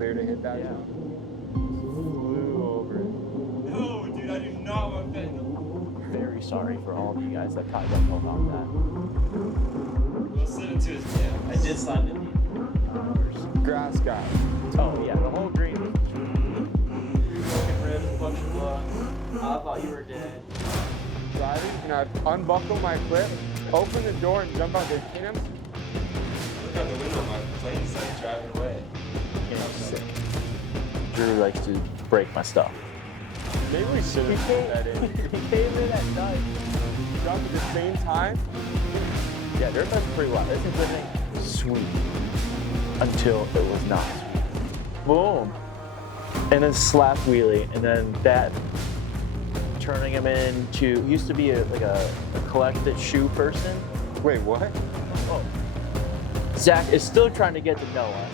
clear to hit that jump. Flew over it. No, dude, I do not want that. Very sorry for all of you guys that probably don't know about We'll send it to his dad. I did sign the deed. that. Grass guy. Oh yeah, the whole green was Broken ribs, a bunch of blood. I thought you were dead. Driving, and I unbuckle my clip, open the door, and jump out there. Hit him. Look out the window, my plane's like driving away. sick. Drew likes to break my stuff. Maybe we should have put that in. He came in at night. Jump at the same time. Yeah, dirt bike's pretty wild. This is living sweet until it was not. Boom. And then slap wheelie, and then that turning him into, he used to be like a collected shoe person. Wait, what? Oh. Zach is still trying to get to know us.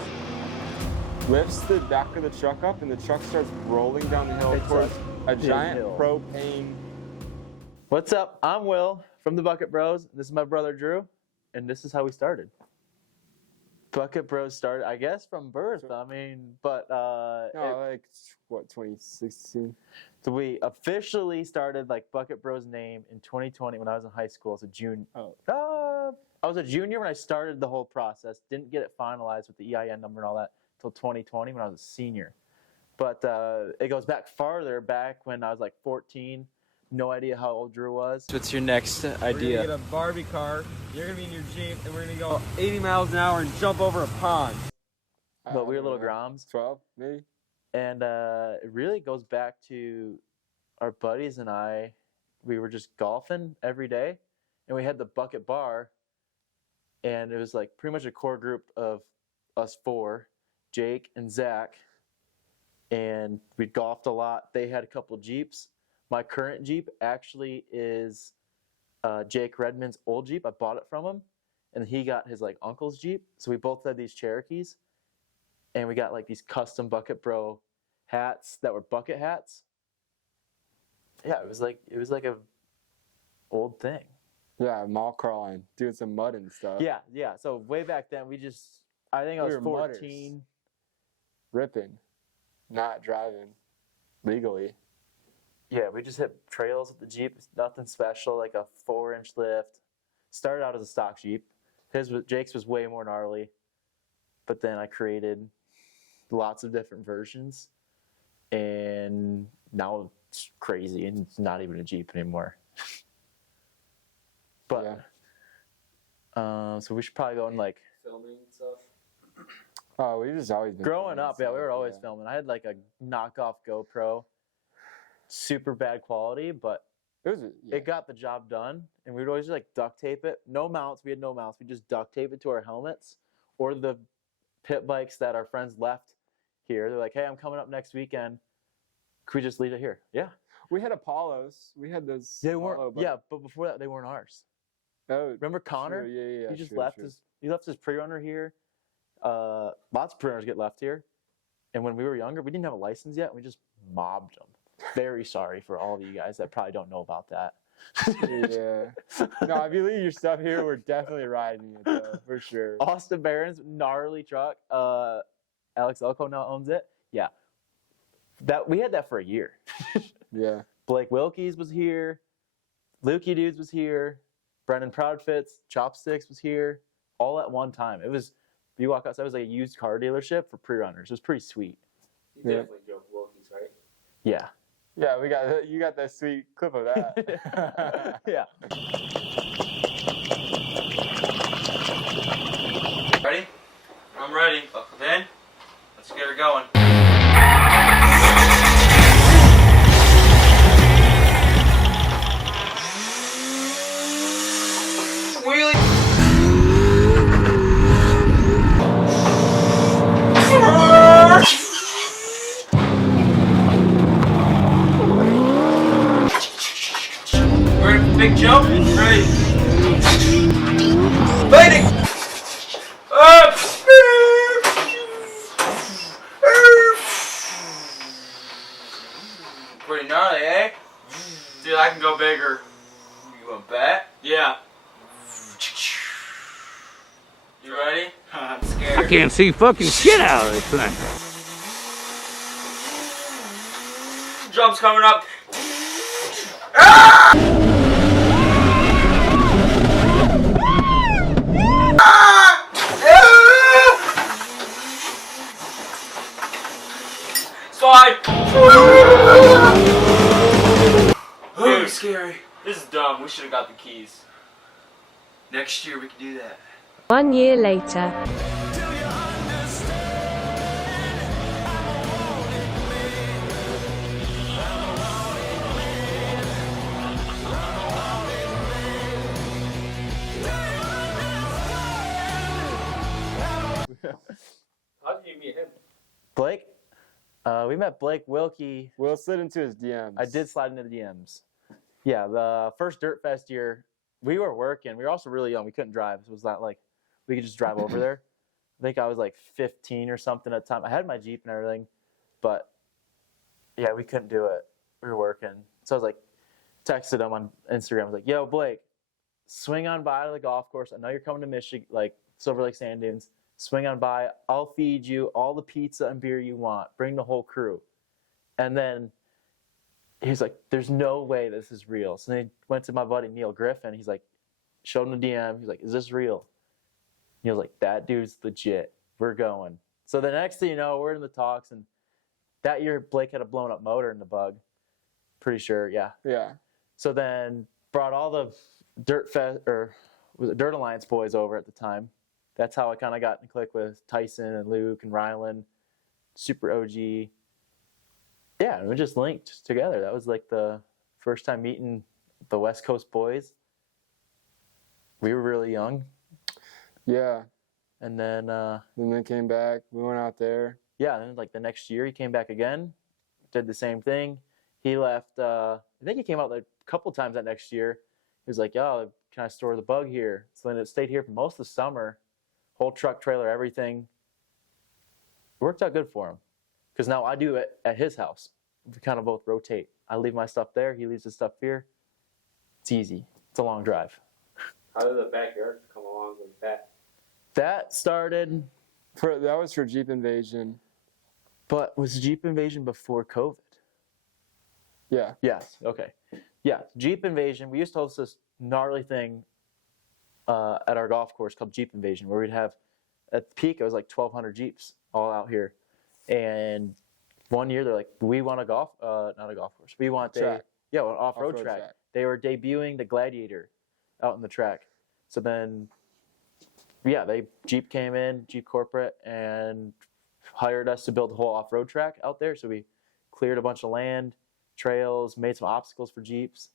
Lifts the back of the truck up, and the truck starts rolling down the hill It's towards a big giant hill. propane. What's up? I'm Will from the Bucket Bros. This is my brother Drew, and this is how we started. Bucket Bros started, I guess, from birth. I mean, but Like what, 2016? so we officially started like Bucket Bros name in 2020 when I was in high school as a junior. I was a junior when I started the whole process. Didn't get it finalized with the EIN number and all that until 2020 when I was a senior. But it goes back farther, back when I was like 14. No idea how old Drew was. What's your next idea? We're gonna get a Barbie car. You're gonna be in your Jeep, and we're gonna go 80 miles an hour and jump over a pond. But we were little groms. 12, maybe? And it really goes back to our buddies and I. We were just golfing every day, and we had the Bucket Bar, and it was like pretty much a core group of us four, Jake and Zach, and we golfed a lot. They had a couple Jeeps. My current Jeep actually is Jake Redmond's old Jeep. I bought it from him, and he got his like uncle's Jeep. So we both had these Cherokees, and we got like these custom Bucket Bro hats that were bucket hats. Yeah, it was like a old thing. Yeah, mall crawling, doing some mud and stuff. Yeah. So way back then, I think I was We were 14. mudders. Ripping, not driving legally. Yeah, we just hit trails with the Jeep. Nothing special, like a 4-inch lift. Started out as a stock Jeep. Jake's was way more gnarly. But then I created lots of different versions. And now it's crazy, and it's not even a Jeep anymore. But, so we should probably go and like... Filming and stuff. Oh, we've just always been Growing filming up, yeah, we stuff, were always filming. I had like a knockoff GoPro. Super bad quality, but it got the job done. And we would always just like duct tape it. No mounts. We had no mounts. We just duct tape it to our helmets or the pit bikes that our friends left here. They're like, hey, I'm coming up next weekend. Could we just leave it here? Yeah. We had Apollos. We had those. They weren't. Yeah, but before that, they weren't ours. Oh, Remember Connor? Sure, yeah. He just left his pre-runner here. Lots of pre-runners get left here. And when we were younger, we didn't have a license yet. We just mobbed them. Very sorry for all of you guys that probably don't know about that. Yeah. No, if you leave your stuff here, we're definitely riding it, though, for sure. Austin Barron's gnarly truck. Alex Elko now owns it. Yeah. We had that for a year. Yeah. Blake Wilkies was here. Lukey Dudes was here. Brendan Proudfits, Chopsticks was here. All at one time. You walk outside, it was like a used car dealership for pre-runners. It was pretty sweet. You definitely drove Wilkies, right? Yeah. Yeah, you got that sweet clip of that. Yeah. Ready? I'm ready. Buckle in. Let's get her going. Wheelie. We're in big jump. Ready. Fighting. Up. Pretty gnarly, eh? Dude, I can go bigger. You want bet? Yeah. You ready? I'm scared. I can't see fucking shit out of this thing. jump's coming up. Slide. Dude, scary. This is dumb. We should have got the keys. Next year we can do that. 1 year later. How did you meet him? Blake, we met Blake Wilkie. Will slid into his DMs. I did slide into the DMs. Yeah, the first Dirt Fest year, we were working. We were also really young. We couldn't drive. So it was not like we could just drive over there. I think I was like 15 or something at the time. I had my Jeep and everything, but yeah, we couldn't do it. We were working. So I was like, texted him on Instagram. I was like, yo, Blake, swing on by to the golf course. I know you're coming to Michigan, like Silver Lake Sand Dunes. Swing on by. I'll feed you all the pizza and beer you want. Bring the whole crew. And then he's like, there's no way this is real. So then he went to my buddy Neil Griffin. He's like, showed him the DM. He's like, is this real? Neil's like, that dude's legit. We're going. So the next thing you know, we're in the talks. And that year, Blake had a blown up motor in the Bug. Pretty sure, yeah. Yeah. So then brought all the Dirt Alliance boys over at the time. That's how I kind of got in click with Tyson and Luke and Rylan, Super OG. Yeah, and we just linked together. That was like the first time meeting the West Coast boys. We were really young. Yeah. And then, Then they came back. We went out there. yeah, and then like the next year he came back again, did the same thing. He left, I think he came out like a couple times that next year. He was like, yo, can I store the Bug here? So then it stayed here for most of the summer. Whole truck, trailer, everything. It worked out good for him. Because now I do it at his house. We kind of both rotate. I leave my stuff there. He leaves his stuff here. It's easy. It's a long drive. How did the backyard come along with that? That started, That was for Jeep Invasion. but was Jeep Invasion before COVID? Yeah. Yes. Okay. Yeah. Jeep Invasion. We used to host this gnarly thing at our golf course called Jeep Invasion, where we'd have, at the peak, it was like 1,200 Jeeps all out here. And one year they're like, we want a golf, not a golf course. We want Track. an off-road Off-road track. track. They were debuting the Gladiator out in the track. So then, yeah, Jeep came in, Jeep Corporate, and hired us to build the whole off-road track out there. So we cleared a bunch of land, trails, made some obstacles for Jeeps.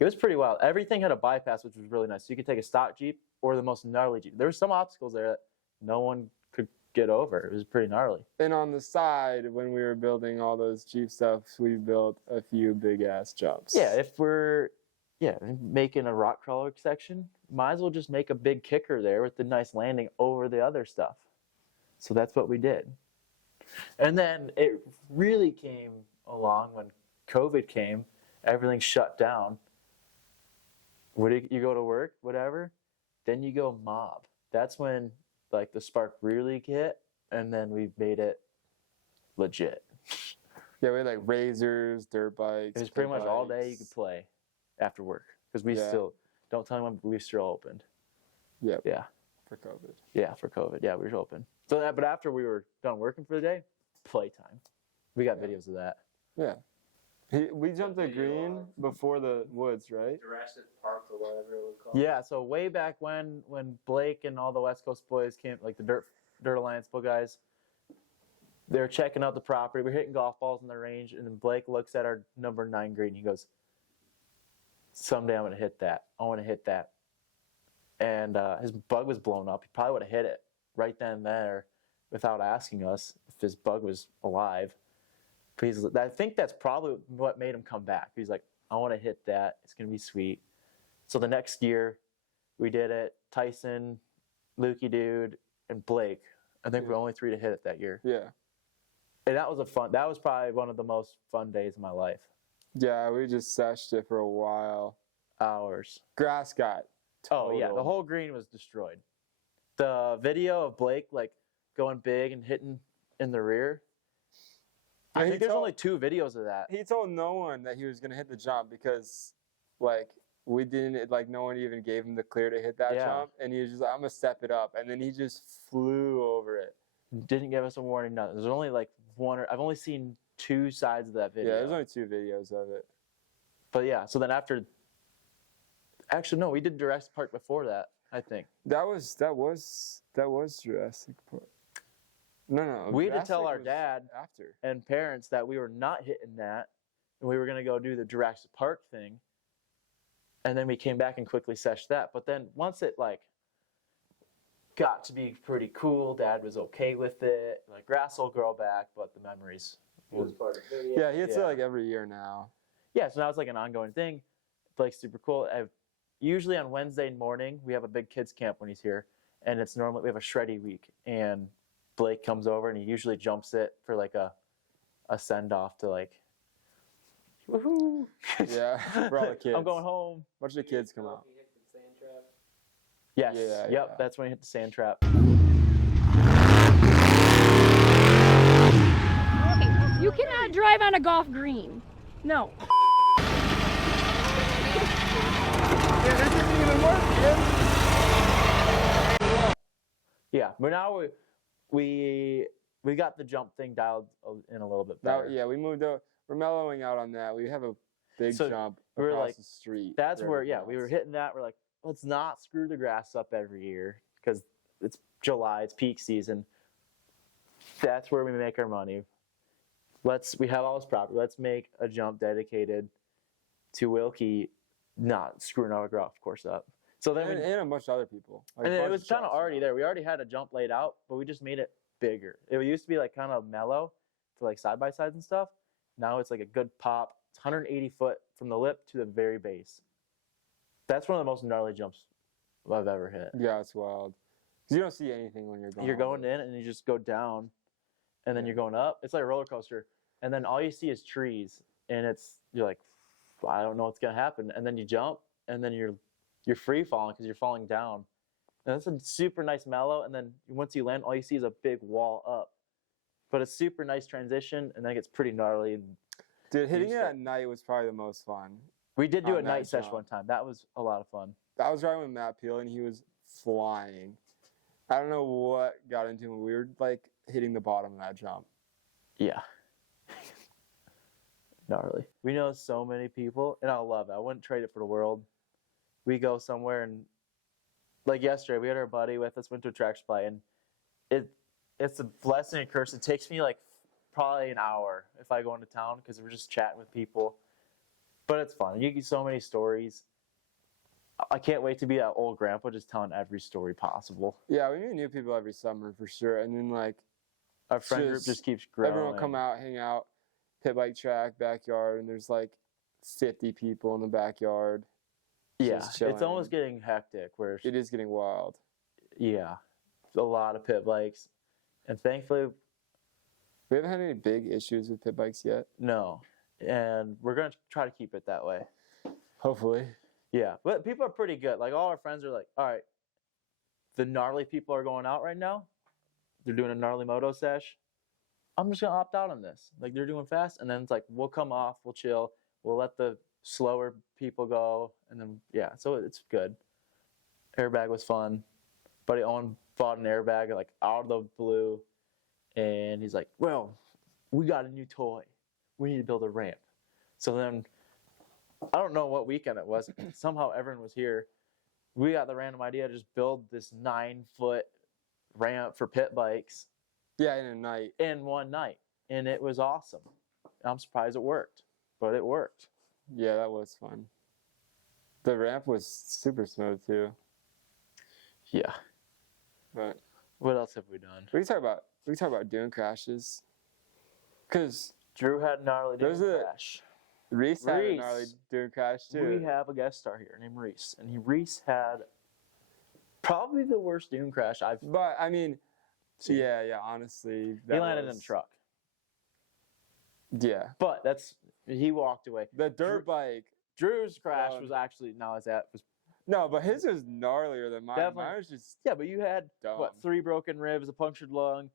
It was pretty wild. Everything had a bypass, which was really nice. So you could take a stock Jeep or the most gnarly Jeep. There were some obstacles there that no one could get over. It was pretty gnarly. And on the side, when we were building all those Jeep stuff, we built a few big ass jumps. Yeah, if we're making a rock crawler section, might as well just make a big kicker there with the nice landing over the other stuff. So that's what we did. And then it really came along when COVID came, everything shut down. You go to work, whatever, then you go mob. That's when like the spark really hit, and then we made it legit. Yeah, we had like razors, dirt bikes. It was pretty much all day you bikes. could play after work because we Yeah. still, don't tell anyone, we still opened. Yep. Yeah. For COVID. Yeah, for COVID. Yeah, we were open. So that, but after we were done working for the day, playtime. We got Yeah. videos of that. Yeah. We jumped the green before the woods, right? Jurassic Park or whatever it was called. Yeah, so way back when Blake and all the West Coast boys came, like the Dirt Alliance guys, they were checking out the property. We're hitting golf balls in the range, and then Blake looks at our number 9 green. He goes, someday I'm going to hit that. I want to hit that. And his Bug was blown up. He probably would have hit it right then and there without asking us if his Bug was alive. I think that's probably what made him come back. He's like, I want to hit that. It's going to be sweet. So the next year, we did it. Tyson, Lukey Dude, and Blake. I think we're only 3 to hit it that year. Yeah. And that was probably one of the most fun days of my life. Yeah, we just seshed it for a while. Hours. Grass got Oh, yeah. The totaled. whole green was destroyed. The video of Blake, like, going big and hitting in the rear, I He think there's told- only 2 videos of that. He told no one that he was gonna hit the jump because, like, we didn't like. No one even gave him the clear to hit that Yeah. jump, and he was just like, "I'm gonna step it up," and then he just flew over it. Didn't give us a warning. Nothing. There's only like one. I've only seen 2 sides of that video. Yeah, there's only 2 videos of it. But yeah, so then after. Actually, no, we did Jurassic Park before that. I think That was Jurassic Park. No. we had to Jurassic tell our was dad after. and parents that we were not hitting that, and we were gonna go do the Jurassic Park thing. And then we came back and quickly seshed that. But then once it like got to be pretty cool, Dad was okay with it. Like grass will grow back, but the memories. Yeah, he hits it Yeah. like every year now. Yeah, so now it's like an ongoing thing. Blake's super cool. Usually on Wednesday morning we have a big kids camp when he's here, and it's normally we have a shreddy week, and Blake comes over and he usually jumps it for like a send off to like. Woohoo! Yeah, for all the kids. I'm going home. Watch the kids come out. Yes. Yeah, Yep. yeah. That's when he hit the sand trap. Hey, you cannot drive on a golf green. No. Yeah, but now we got the jump thing dialed in a little bit Now, better. yeah, we moved out. We're mellowing out on that. We have a big So jump we were across like, the street. That's for where everyone we were else. hitting that. We're like, let's not screw the grass up every year because it's July, it's peak season. That's where we make our money. We have all this property. Let's make a jump dedicated to Wilkie not screwing our golf course up. So then And a bunch of other people. Like, and a it bunch was of kind of shops already around. there. We already had a jump laid out, but we just made it bigger. It used to be like kind of mellow to like side by sides and stuff. Now it's like a good pop. It's 180 foot from the lip to the very base. That's one of the most gnarly jumps I've ever hit. Yeah, it's wild. 'Cause you don't see anything when you're going. You're going in and you just go down, and then Yeah. you're going up. It's like a roller coaster, and then all you see is trees, and you're like, I don't know what's gonna happen, and then you jump, and then you're free falling because you're falling down, and it's a super nice mellow, and then once you land, all you see is a big wall up, but it's super nice transition, and then it gets pretty gnarly. And Dude, hitting it start- at night was probably the most fun. we did do On a that night session jump. one time. That was a lot of fun. I was riding with Matt Peel and he was flying. I don't know what got into him. We were like hitting the bottom of that jump. Yeah. Gnarly. We know so many people, and I love it. I wouldn't trade it for the world. We go somewhere, and like yesterday, we had our buddy with us, went to a track supply, and it's a blessing and curse. It takes me like probably an hour if I go into town because we're just chatting with people. But it's fun. You get so many stories. I can't wait to be that old grandpa just telling every story possible. Yeah, we meet new people every summer for sure. And then like Our friend group Just just keeps growing. everyone come out, hang out, pit bike track, backyard, and there's like 50 people in the backyard. Yeah, just it's chilling. almost getting hectic. Where It is getting wild. yeah, a lot of pit bikes, and thankfully We haven't had any big issues with pit bikes yet. no, and we're gonna try to keep it that way. Hopefully. Yeah, but people are pretty good. Like all our friends are like, all right, the gnarly people are going out right now. They're doing a gnarly moto sesh. I'm just gonna opt out on this. Like they're doing fast, and then it's like we'll come off, we'll chill, we'll let the slower people go, and then yeah, so it's good. Airbag was fun. Buddy Owen bought an airbag like out of the blue, and he's like, well, we got a new toy. We need to build a ramp. So then I don't know what weekend it was. Somehow everyone was here. We got the random idea to just build this 9-foot ramp for pit bikes Yeah, in a night. in one night. And it was awesome. I'm surprised it worked, but it worked. Yeah, that was fun. The ramp was super smooth too. Yeah. But What else have we done? we can talk about dune crashes. Cause Drew had a gnarly dune Those are- crash. Reese had a gnarly Reese. dune crash too. We have a guest star here named Reese. And Reese had probably the worst dune crash I've But I mean, seen. yeah, honestly. He landed in a truck. Yeah. But he walked away. The dirt bike. Drew's crash Um, was actually was No, but his was gnarlier than mine. Definitely. Mine was just yeah, but you had dumb. what 3 broken ribs, a punctured lung,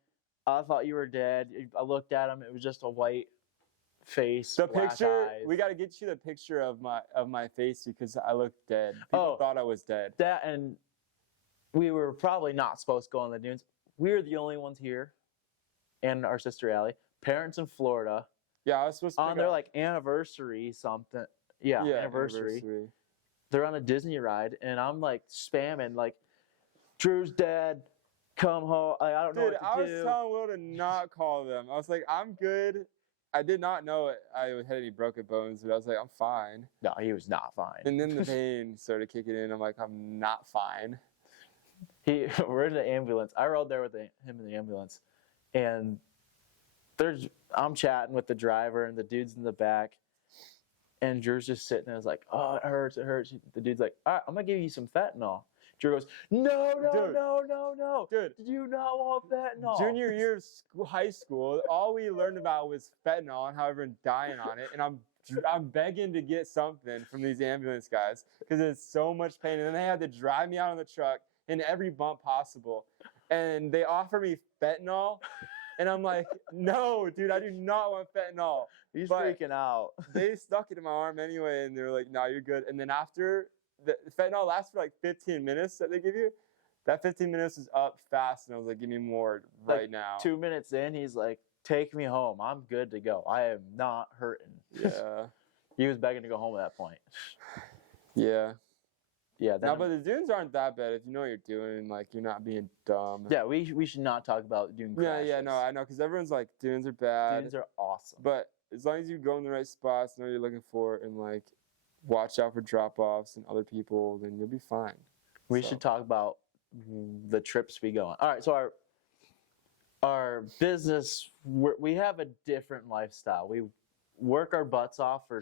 I thought you were dead. I looked at him. It was just a white face. The black picture, eyes. we got to get you the picture of my face because I looked dead. People Oh. thought I was dead. That, and we were probably not supposed to go on the dunes. We were the only ones here, and our sister Allie. Parents in Florida Yeah, I was supposed to on pick their up- like anniversary something. Yeah, anniversary. They're on a Disney ride, and I'm like spamming like, Drew's dead. Come home. Like, I don't know Dude, what to I was do. telling Will to not call them. I was like, I'm good. I did not know I had any broken bones, but I was like, I'm fine. No, he was not fine. And then the pain started kicking in. I'm like, I'm not fine. We're in the ambulance. I rode there with him in the ambulance, and I'm chatting with the driver and the dude's in the back, and Drew's just sitting there. I was like, oh, it hurts, it hurts. The dude's like, all right, I'm gonna give you some fentanyl. Drew goes, no, Dude. no. Dude, Do you not want fentanyl? junior year of high school, all we learned about was fentanyl and how everyone's dying on it. And I'm begging to get something from these ambulance guys because it's so much pain. And then they had to drive me out on the truck in every bump possible. And they offer me fentanyl. And I'm like, no, dude, I do not want fentanyl. He's but- freaking out. They stuck it in my arm anyway. And they were like, no, you're good. And then after, the fentanyl lasts for like 15 minutes that they give you. That 15 minutes is up fast. And I was like, give me more right Like, now. 2 minutes in, he's like, take me home. I'm good to go. I am not hurting. Yeah. He was begging to go home at that point. Yeah. Yeah, then, No, but the dunes aren't that bad if you know what you're doing. Like, you're not being dumb. yeah, we should not talk about dune crashes. Yeah, no, I know. Because everyone's like, dunes are bad. Dunes are awesome. But as long as you go in the right spots, know what you're looking for, and like, watch out for drop offs and other people, then you'll be fine. We So, should talk about the trips we go on. All right, so our business, we have a different lifestyle. We work our butts off for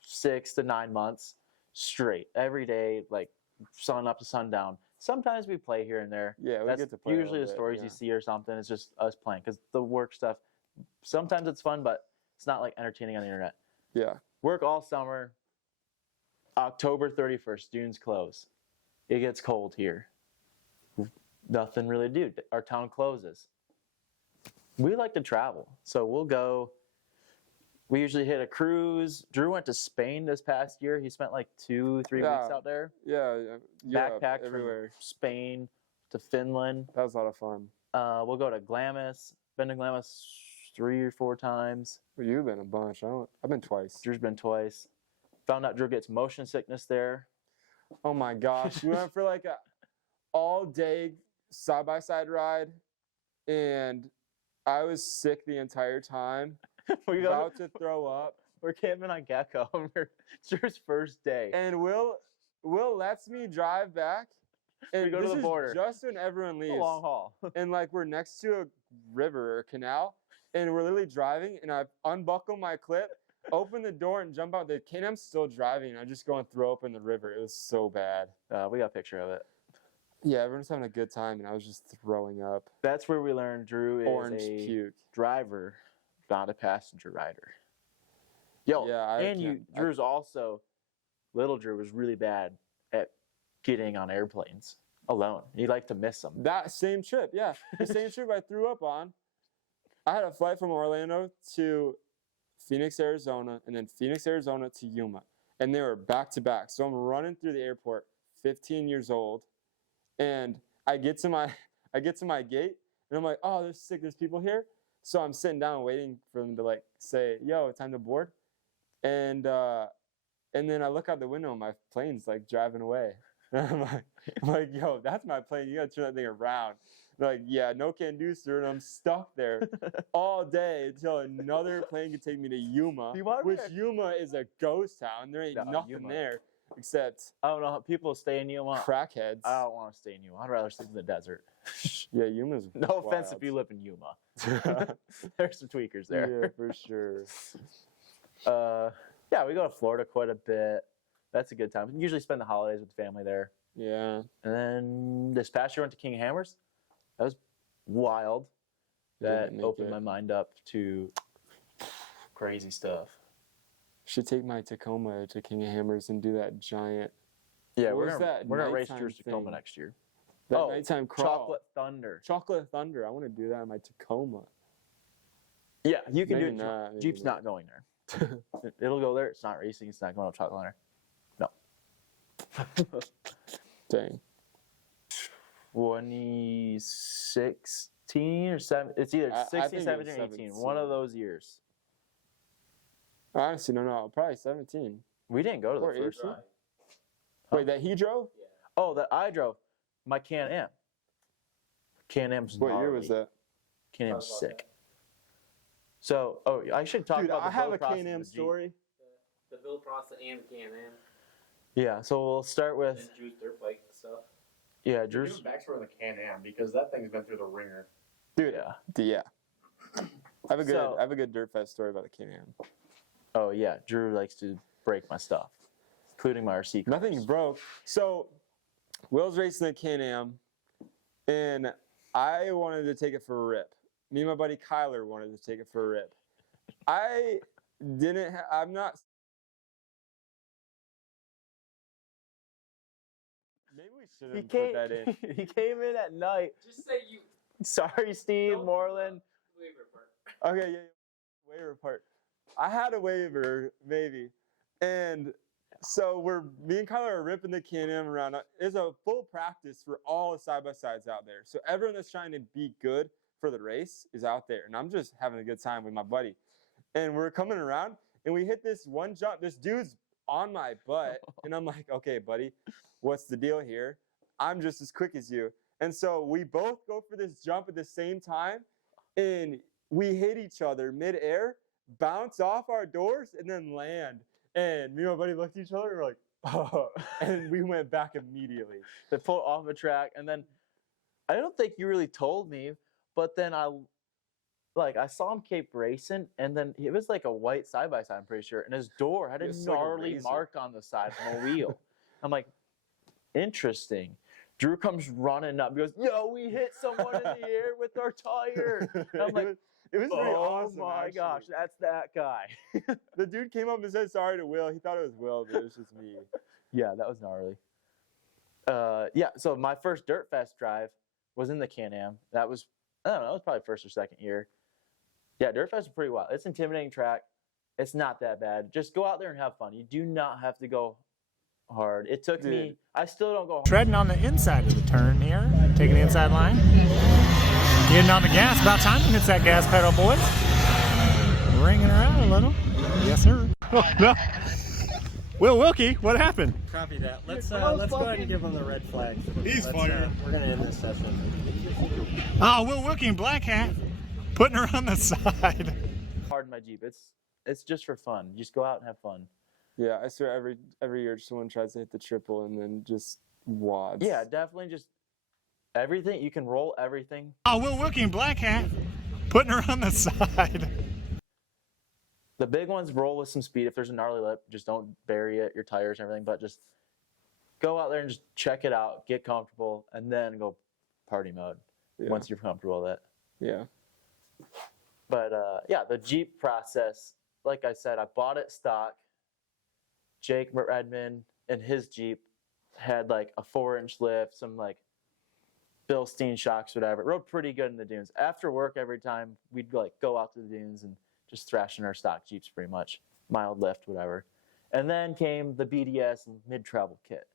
6 to 9 months straight, every day, like sun up to sundown. Sometimes we play here and there. Yeah, we That's get to play. a usually the little bit, stories yeah. you see or something. It's just us playing because the work stuff. Sometimes it's fun, but it's not like entertaining on the internet. Yeah. Work all summer. October 31st, dunes close. It gets cold here. Nothing really to do. Our town closes. We like to travel, so we'll go. We usually hit a cruise. Drew went to Spain this past year. He spent like 2-3 weeks Yeah. out there. Yeah. Europe, Backpacked everywhere. from Spain to Finland. That was a lot of fun. We'll go to Glamis. Been to Glamis 3 or 4 times. Well, you've been a bunch. I've been twice. Drew's been twice. Found out Drew gets motion sickness there. Oh my gosh. We went for like a all day side by side ride, and I was sick the entire time. we go. About to throw up. We're camping on Gecko. It's Drew's first day. And Will lets me drive back. And We go to this the is border. just when everyone It's leaves. a long haul. And like we're next to a river or canal, and we're literally driving, and I unbuckle my clip, open the door, and jump out. The Can-Am's still driving. I just go and throw up in the river. It was so bad. We got a picture of it. Yeah, everyone's having a good time, and I was just throwing up. That's where we learned Drew is Orange a puke. driver, not a passenger rider. Yo, Yeah, I and can't- Drew's also, little Drew was really bad at getting on airplanes alone. He liked to miss them. That same trip, yeah. The same trip I threw up on. I had a flight from Orlando to Phoenix, Arizona, and then Phoenix, Arizona to Yuma. And they were back to back. So I'm running through the airport, 15 years old, and I get to my gate, and I'm like, oh, there's people here. So I'm sitting down waiting for them to like say, yo, time to board. And then I look out the window and my plane's like driving away. I'm like, yo, that's my plane. You gotta turn that thing around. They're like, yeah, no can do, sir. And I'm stuck there all day until another plane can take me to Yuma, You want me which to- Yuma is a ghost town. There ain't No, nothing Yuma. there except I don't know how people stay in Yuma. crackheads. I don't want to stay in Yuma. I'd rather sleep in the desert. Yeah, Yuma's No offense if you live in Yuma. There's some tweakers there. Yeah, for sure. Yeah, we go to Florida quite a bit. That's a good time. We usually spend the holidays with the family there. Yeah. And then this past year went to King of Hammers. That was wild. That Didn't make opened it. my mind up to crazy stuff. Should take my Tacoma to King of Hammers and do that giant. Yeah, What we're was gonna that race nighttime Drew's Tacoma thing? next year. That nighttime crawl. Chocolate Thunder. Chocolate Thunder. I want to do that in my Tacoma. Yeah, you can Maybe do it. not, maybe Jeep's not. not going there. It'll go there. It's not racing. It's not going up Chocolate Thunder. Dang. 2016 or 7. It's either I 16, think it was 17, or 18. One of 17. those years. Honestly, no. Probably 17. We didn't go to the Or first 18. one. Wait, that he drove? Oh, that I drove. My Can-Am. Can-Am's What year was that? Can-Am's sick. So, I should talk Dude, about the I have build a process Can-Am of the Jeep. story. The build process and Can-Am. Yeah, so we'll start with, And Drew's dirt bike and stuff. yeah, Give Drew's, us backstory on the Can-Am because that thing's been through the ringer. Dude, yeah. yeah. I have a good So- I have a good Dirt Fest story about the Can-Am. Oh, yeah, Drew likes to break my stuff, including my RC cars. Nothing broke. So, Will's racing the Can-Am, and I wanted to take it for a rip. Me and my buddy Kyler wanted to take it for a rip. I'm not. Maybe we He shouldn't came, put that in. he came in at night. Just say you. Sorry, Steve, Don't- Moreland. Waiver part. Okay, yeah, waiver part. I had a waiver, maybe. And so me and Kyler are ripping the Can-Am around. It's a full practice for all the side-by-sides out there. So everyone that's trying to be good for the race is out there. And I'm just having a good time with my buddy. And we're coming around, and we hit this one jump. This dude's on my butt. And I'm like, okay, buddy, what's the deal here? I'm just as quick as you. And so we both go for this jump at the same time. And we hit each other midair, bounce off our doors, and then land. And me and my buddy looked at each other and we're like, oh, and we went back immediately. They pulled off a track, and then I don't think you really told me, but then I saw him Cape racing, and then it was like a white side-by-side, I'm pretty sure, and his door had a It's like a gnarly razor. mark on the side from a wheel. I'm like, interesting. Drew comes running up. He goes, yo, we hit someone in the air with our tire. And I'm like, it was pretty oh awesome. my actually. gosh, that's that guy. The dude came up and said sorry to Will. He thought it was Will, but it was just me. Yeah, that was gnarly. Yeah, so my first Dirt Fest drive was in the Can-Am. That was, I don't know, it was probably first or second year. Yeah, Dirt Fest is pretty wild. It's an intimidating track. It's not that bad. Just go out there and have fun. You do not have to go hard. It took me, Dude. I still don't go hard. Treading on the inside of the turn here, taking the inside line. Getting on the gas. About time to hit that gas pedal, boys. Ringing her out a little. Yes, sir. Oh, no. Will Wilkie, what happened? Copy that. Let's go ahead and give him the red flag. He's fired. We're gonna end this session. Oh, Will Wilkie in black hat, putting her on the side. Hard in my Jeep. It's just for fun. You just go out and have fun. Yeah, I swear every year someone tries to hit the triple and then just wads. Yeah, definitely just everything. You can roll everything. Oh, Will Wilkie in black hat, putting her on the side. The big ones roll with some speed. If there's a gnarly lip, just don't bury it, your tires and everything, but just go out there and just check it out, get comfortable, and then go party mode Yeah. once you're comfortable with it. Yeah. But yeah, the Jeep process, like I said, I bought it stock. Jake Redmond and his Jeep had like a 4-inch lift, some like Bilstein shocks, whatever. It rode pretty good in the dunes. After work, every time we'd like go out to the dunes and just thrash in our stock Jeeps pretty much, mild lift, whatever. And then came the BDS and mid-travel kit.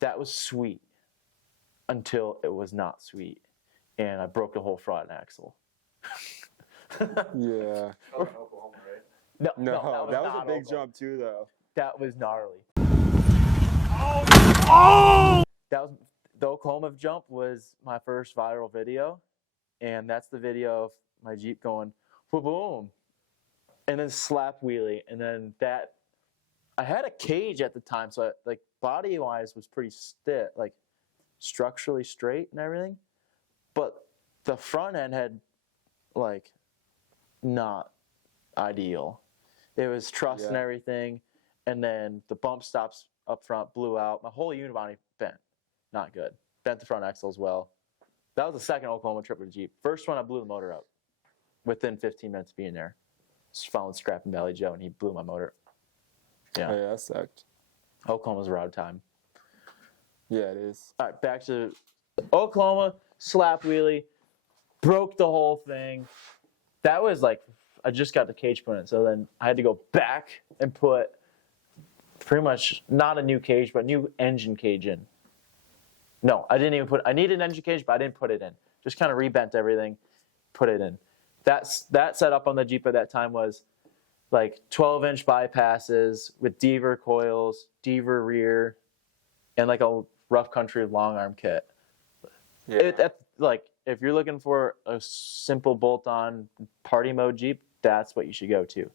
That was sweet until it was not sweet. And I broke the whole front axle. Yeah. Oklahoma, right? No, No, that was not a big Oklahoma. jump too, though. That was gnarly. That was the Oklahoma jump was my first viral video, and that's the video of my Jeep going boom, and then slap wheelie, and then that. I had a cage at the time, so like body wise was pretty stiff, like structurally straight and everything, but the front end had like not ideal. It was truss and Yeah. everything, and then the bump stops up front blew out. My whole unibody bent, not good. Bent the front axle as well. That was the second Oklahoma trip with the Jeep. First one, I blew the motor up within 15 minutes of being there. Just followed Scrapping Valley Joe, and he blew my motor. Yeah, Oh, yeah, that sucked. Oklahoma's a ride time. Yeah, it is. All right, back to Oklahoma, slap wheelie, broke the whole thing. That was like, I just got the cage put in, so then I had to go back and put pretty much not a new cage, but new engine cage in. No, I didn't even put, I needed an engine cage, but I didn't put it in. Just kind of rebent everything, put it in. That setup on the Jeep at that time was like 12-inch bypasses with Deaver coils, Deaver rear, and like a rough country long arm kit. Yeah. Like, if you're looking for a simple bolt-on party mode Jeep, that's what you should go to.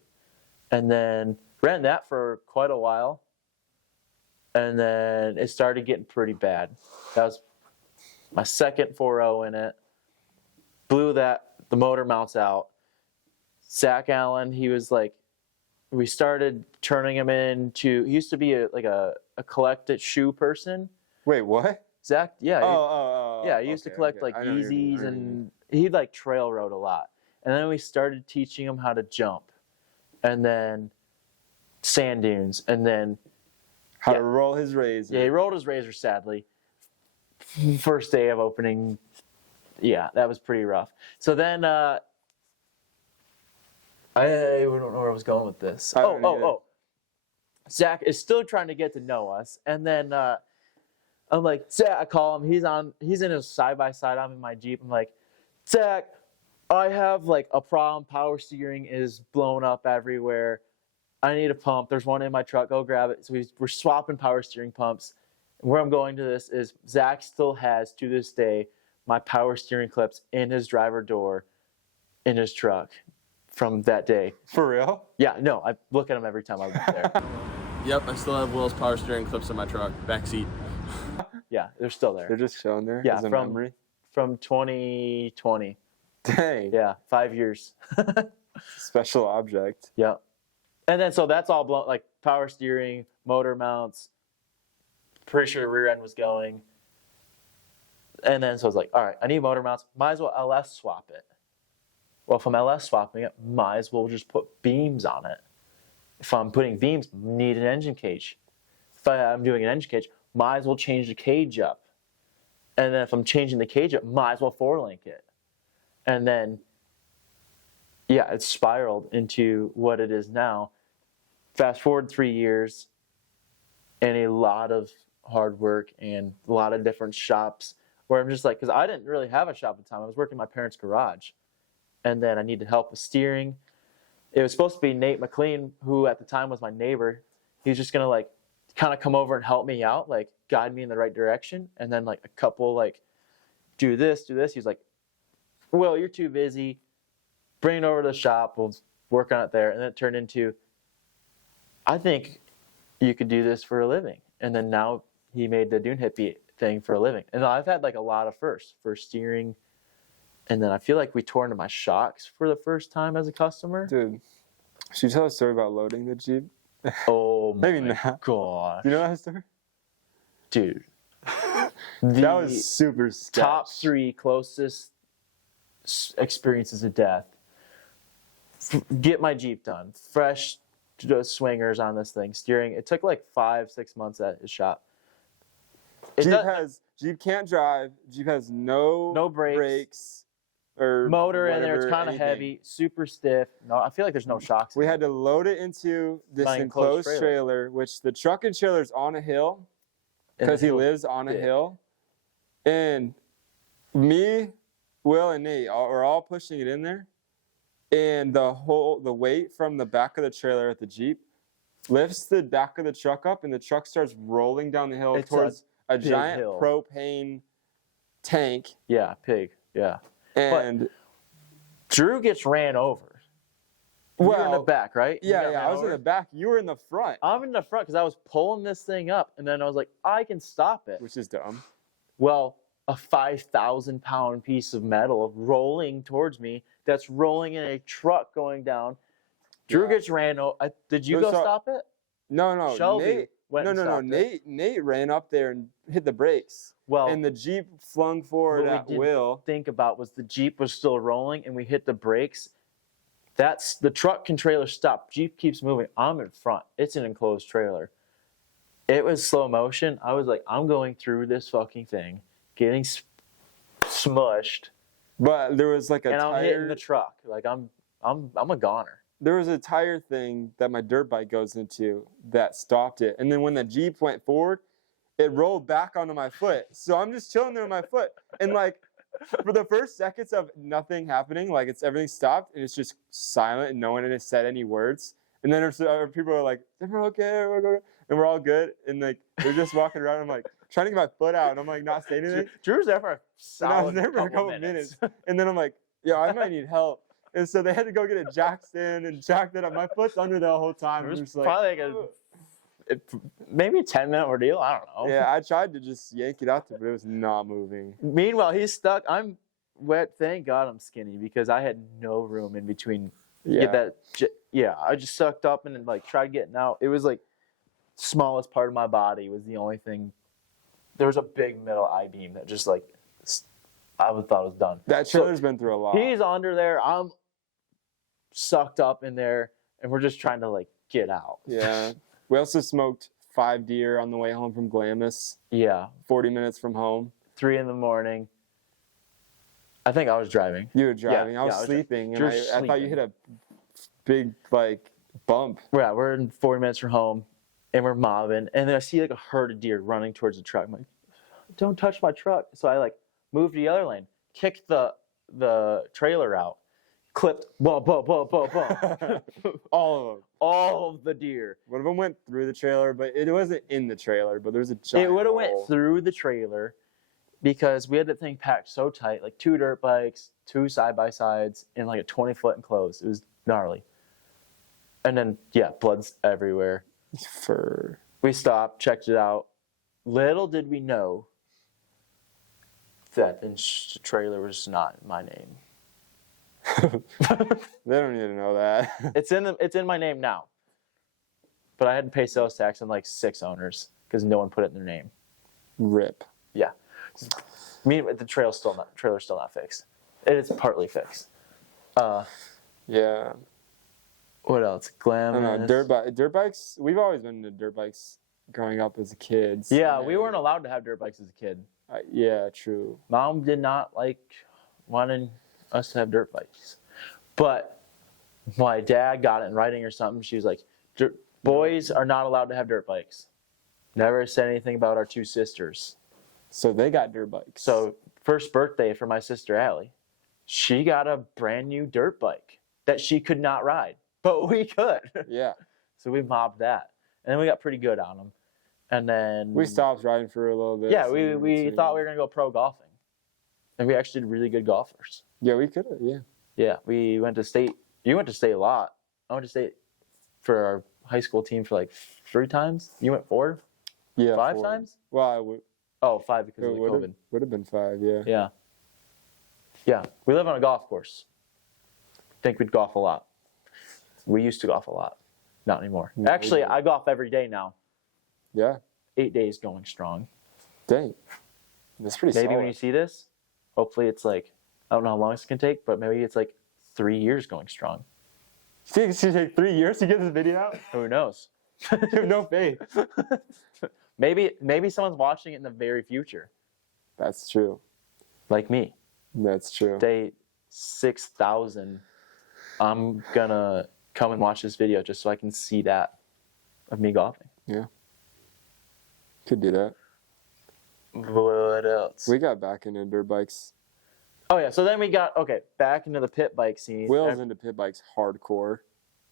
And then ran that for quite a while. And then it started getting pretty bad. That was my second 4.0 in it. Blew the motor mounts out. Zach Allen, he was like, we started turning him into, he used to be a collected shoe person. Wait, what? Zach, yeah. Oh. He used to collect like I know what you're Yeezys, doing. and he like trail rode a lot. And then we started teaching him how to jump, and then sand dunes, and then How to roll his razor. he rolled his razor. Sadly, first day of opening, that was pretty rough. So then I don't know where I was going with this. I don't either. Zach is still trying to get to know us, and then I'm like, Zach, I call him. He's in his side-by-side. I'm in my Jeep. I'm like, Zach, I have like a problem. Power steering is blown up everywhere. I need a pump. There's one in my truck. Go grab it. So we're swapping power steering pumps. And where I'm going to this is Zach still has, to this day, my power steering clips in his driver door in his truck from that day. For real? Yeah, no, I look at him every time I'm there. Yep, I still have Will's power steering clips in my truck, back seat. Yeah, they're still there. They're just showing there Yeah, as a from- memory. From 2020. Dang. Yeah, 5 years. Special object. Yeah. And then so that's all blown, like power steering, motor mounts. Pretty sure the rear end was going. And then so I was like, all right, I need motor mounts. Might as well LS swap it. Well, if I'm LS swapping it, might as well just put beams on it. If I'm putting beams, need an engine cage. If I'm doing an engine cage, might as well change the cage up. And then if I'm changing the cage up, might as well 4-link it. And then, it's spiraled into what it is now. Fast forward 3 years, and a lot of hard work and a lot of different shops where I'm just like, because I didn't really have a shop at the time. I was working in my parents' garage. And then I needed help with steering. It was supposed to be Nate McLean, who at the time was my neighbor. He was just going to like kind of come over and help me out, like guide me in the right direction. And then like a couple like, do this. He's like, well, you're too busy. Bring it over to the shop. We'll work on it there. And then it turned into, I think you could do this for a living. And then now he made the Dune Hippie thing for a living. And I've had like a lot of firsts for steering. And then I feel like we tore into my shocks for the first time as a customer. Dude, should you tell a story about loading the Jeep? Oh my Maybe not. gosh. You know that story? Dude. That was super sketch. Top 3 closest experiences of death. Get my Jeep done. Fresh swingers on this thing. Steering. It took like 5-6 months at his shop. Jeep can't drive. Jeep has no brakes. Or Motor in there. It's whatever, kind of anything. heavy. Super stiff. No, I feel like there's no shocks. We had to load it into this My enclosed enclosed trailer, which the truck and trailer is on a hill because he lives on a big. hill. And me, Will, and Nate are all pushing it in there. And the weight from the back of the trailer at the Jeep lifts the back of the truck up, and the truck starts rolling down the hill It's towards a big giant hill. propane tank. Yeah, pig. Yeah. And Drew gets ran over. You're in the well, back, right? You got yeah, ran I was in over? the back. You were in the front, I'm in the front because I was pulling this thing up, and then I was like, I can stop it. which is dumb. Well, a 5,000-pound piece of metal rolling towards me that's rolling in a truck going down. Drew Yeah. gets ran over. Did you No, go so- stop it? No, Shelby Nate. went No, and stopped it. Nate ran up there and hit the brakes, Well, and the Jeep flung forward what we at didn't will. think about was the Jeep was still rolling, and we hit the brakes. That's the truck and trailer stopped. Jeep keeps moving. I'm in front. It's an enclosed trailer. It was slow motion. I was like, I'm going through this fucking thing, getting smushed, But there was like a and I'm hitting tire. the truck. Like I'm a goner. There was a tire thing that my dirt bike goes into that stopped it, and then when the Jeep went forward, it rolled back onto my foot. So I'm just chilling there on my foot, and like for the first seconds of nothing happening, like everything stopped and it's just silent and no one has said any words. And then there's other people are like, "We're okay, and we're all good." And like they're just walking around. I'm like trying to get my foot out, and I'm like not saying anything. Drew's there for a And I was solid there for a couple minutes. And then I'm like, "Yeah, I might need help." And so they had to go get it jacked in and jacked it up. My foot's under there the whole time. It I'm was just like, probably like maybe a 10-minute ordeal. I don't know. yeah, I tried to just yank it out there, but it was not moving. Meanwhile, he's stuck. I'm wet. Thank God I'm skinny because I had no room in between. Yeah. I just sucked up and then like tried getting out. It was like smallest part of my body was the only thing. There was a big middle I-beam that just like I thought was done. That trailer's been through a lot. He's under there. I'm sucked up in there, and we're just trying to like get out. Yeah. We also smoked 5 deer on the way home from Glamis, Yeah, 40 minutes from home. 3 a.m. I think I was driving. You were driving. I was yeah, I was sleeping, and You're I thought you sleeping. hit a big like bump. Yeah, we're in 40 minutes from home, and we're mobbing, and then I see like a herd of deer running towards the truck. I'm like, "Don't touch my truck!" So I like moved to the other lane, kicked the trailer out, clipped, boom, boom, boom, boom, boom, All of them. all of the deer. One of them went through the trailer, but it wasn't in the trailer. But there was a giant It would have hole. went through the trailer because we had the thing packed so tight, like 2 dirt bikes, 2 side-by-sides, and like a 20-foot enclosed. It was gnarly. And then, yeah, blood's everywhere. For We stopped, checked it out. Little did we know that the trailer was not my name. they don't need to know that. It's in my name now. But I had to pay sales tax on like 6 owners because no one put it in their name. Rip. Yeah. The trailer's still not fixed. It is partly fixed. Yeah. What else? I Glamis. don't know. Dirt bikes. We've always been into dirt bikes growing up as kids. Yeah, And we then- weren't allowed to have dirt bikes as a kid. Yeah, true. Mom did not like wanting us to have dirt bikes. But my dad got it in writing or something. She was like, boys are not allowed to have dirt bikes. Never said anything about our 2 sisters. So they got dirt bikes. So first birthday for my sister Allie, she got a brand new dirt bike that she could not ride, but we could. yeah, So we mobbed that, and then we got pretty good on them. And then we stopped riding for a little bit. Yeah, so we thought we were gonna go pro golfing, and we actually did really good golfers. Yeah, we could have. Yeah. Yeah, we went to state. You went to state a lot. I went to state for our high school team for like 3 times. You went 4, Yeah. 5 4. times. Well, I would. Oh, 5 because of the COVID. Would have been 5. Yeah. Yeah. Yeah, we live on a golf course. Think we'd golf a lot. We used to golf a lot. Not anymore. No, we Actually, don't. I golf every day now. Yeah. 8 days going strong. Dang. That's pretty Maybe solid. when you see this, hopefully it's like, I don't know how long this can take, but maybe it's like 3 years going strong. You think it's going to take 3 years to get this video out? Who knows? You have no faith. Maybe someone's watching it in the very future, That's true. like me. That's true. Day 6,000, I'm gonna come and watch this video just so I can see that of me golfing. Could do that. What else? We got back into dirt bikes. Oh yeah, so then we got back into the pit bike scene. Will's into pit bikes hardcore.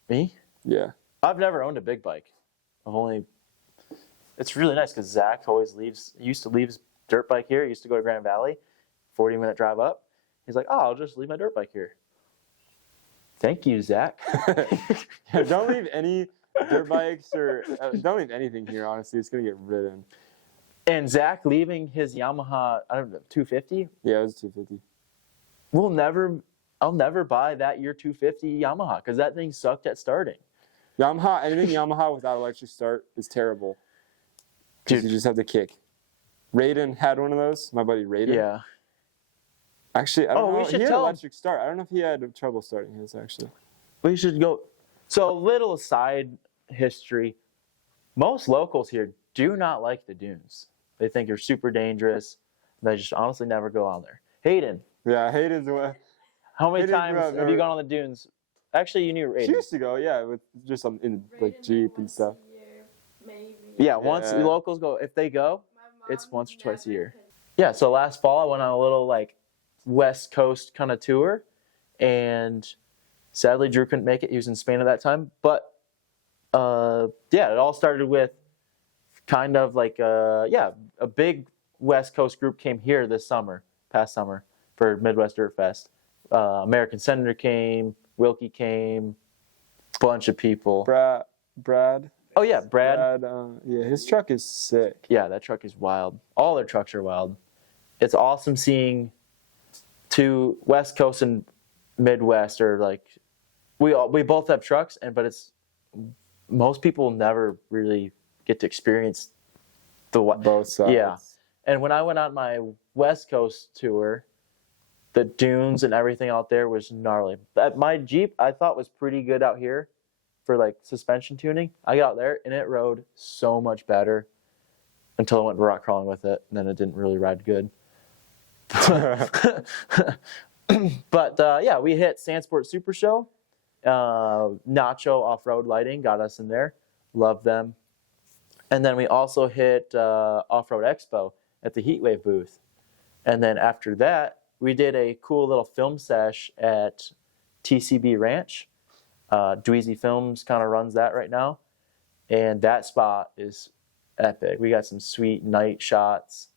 Me? Yeah. I've never owned a big bike. I've only. It's really nice because Zach always leaves. He used to leave his dirt bike here. He used to go to Grand Valley, 40-minute drive up. He's like, "Oh, I'll just leave my dirt bike here." Thank you, Zach. Yeah, don't leave any dirt bikes or don't leave anything here. Honestly, it's gonna get ridden. And Zach leaving his Yamaha, I don't know, 250. Yeah, it was 250. I'll never buy that year 250 Yamaha because that thing sucked at starting. Yamaha, anything Yamaha without electric start is terrible. Because you just have to kick. Raiden had one of those. My buddy Raiden. Yeah. Actually, I don't know. we He should had tell him. electric start. I don't know if he had trouble starting his actually. We should go. So, little side history. Most locals here do not like the dunes. They think you're super dangerous. They just honestly never go on there. Hayden, Yeah, Hayden's the how many Hayden times grew up have you never- gone on the dunes? Actually, you knew She Hayden. used to go, yeah, with just in like Jeep and stuff. Yeah, once the Yeah. locals go, if they go, it's once or twice a year. Yeah, so last fall I went on a little like West Coast kind of tour, and sadly Drew couldn't make it. He was in Spain at that time, but yeah, it all started with kind of like a big West Coast group came here this past summer for Midwest Dirt Fest. American Senator came, Wilkie came, bunch of people. Brad. Oh yeah, Brad. Yeah, his truck is sick. Yeah, that truck is wild. All their trucks are wild. It's awesome seeing two West Coast and Midwest, or like we both have trucks, but it's most people never really get to experience Both sides. Yeah. And when I went on my West Coast tour, the dunes and everything out there was gnarly. My Jeep I thought was pretty good out here for like suspension tuning. I got out there and it rode so much better until I went rock crawling with it, and then it didn't really ride good. But yeah, we hit Sandsport Super Show. Nacho Off-Road Lighting got us in there. Love them. And then we also hit Off-Road Expo at the Heatwave booth. And then after that, we did a cool little film sesh at TCB Ranch. Dweezy Films kind of runs that right now. And that spot is epic. We got some sweet night shots.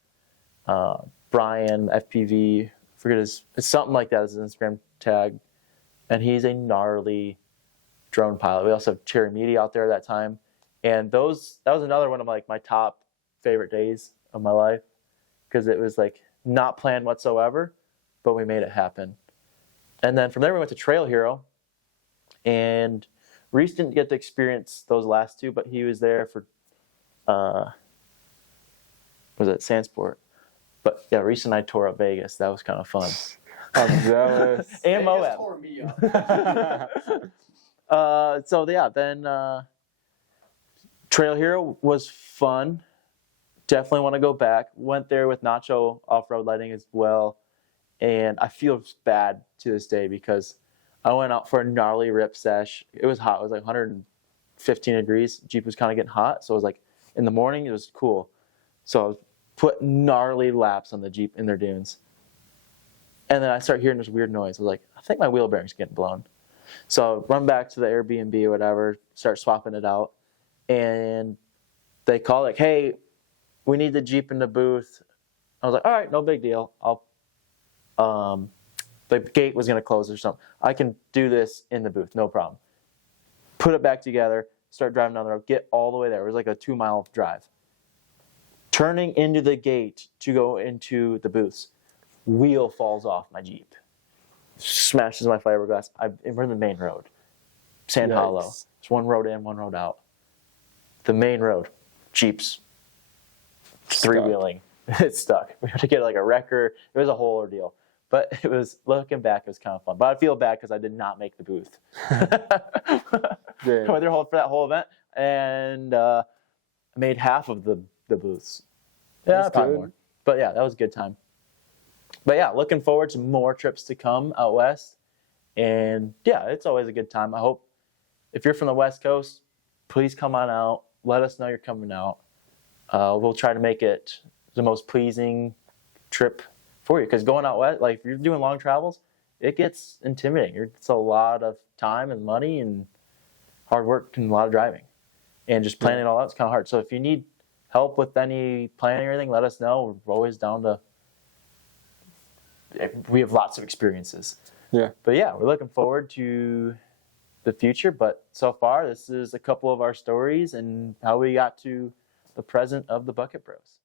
Brian, FPV, forget it's something like that as his Instagram tag. And he's a gnarly drone pilot. We also have Cherry Media out there at that time. And that was another one of like my top favorite days of my life, because it was like not planned whatsoever, but we made it happen. And then from there we went to Trail Hero, and Reese didn't get to experience those last two, but he was there for was it Sandsport? But yeah, Reese and I tore up Vegas. That was kind of fun. I'm jealous. And Moab. tore me up. So yeah, then Trail Hero was fun. Definitely want to go back. Went there with Nacho Off-Road Lighting as well. And I feel bad to this day because I went out for a gnarly rip sesh. It was hot. It was like 115 degrees. Jeep was kind of getting hot. So it was like in the morning, it was cool. So I was putting gnarly laps on the Jeep in their dunes. And then I start hearing this weird noise. I was like, I think my wheel bearing's getting blown. So I run back to the Airbnb or whatever, start swapping it out. And they call like, hey, we need the Jeep in the booth. I was like, all right, no big deal. The gate was going to close or something. I can do this in the booth, no problem. Put it back together, start driving down the road, get all the way there. It was like a 2-mile drive. Turning into the gate to go into the booths, wheel falls off my Jeep. Smashes my fiberglass. We're in the main road. Sand Hollow. It's one road in, one road out. The main road, Jeep's three-wheeling. It's stuck. We had to get like a wrecker. It was a whole ordeal. But it was, looking back, it was kind of fun. But I feel bad because I did not make the booth. I went there for that whole event, and I made half of the booths. Yeah, probably more. But yeah, that was a good time. But yeah, looking forward to more trips to come out west. And yeah, it's always a good time. I hope if you're from the West Coast, please come on out. Let us know you're coming out. We'll try to make it the most pleasing trip for you, because going out west, like if you're doing long travels, it gets intimidating. It's a lot of time and money and hard work and a lot of driving, and just planning it all out is kind of hard. So if you need help with any planning or anything, let us know. We're always down to. We have lots of experiences. Yeah. But yeah, we're looking forward to the future. But so far, this is a couple of our stories and how we got to the present of the Bucket Bros.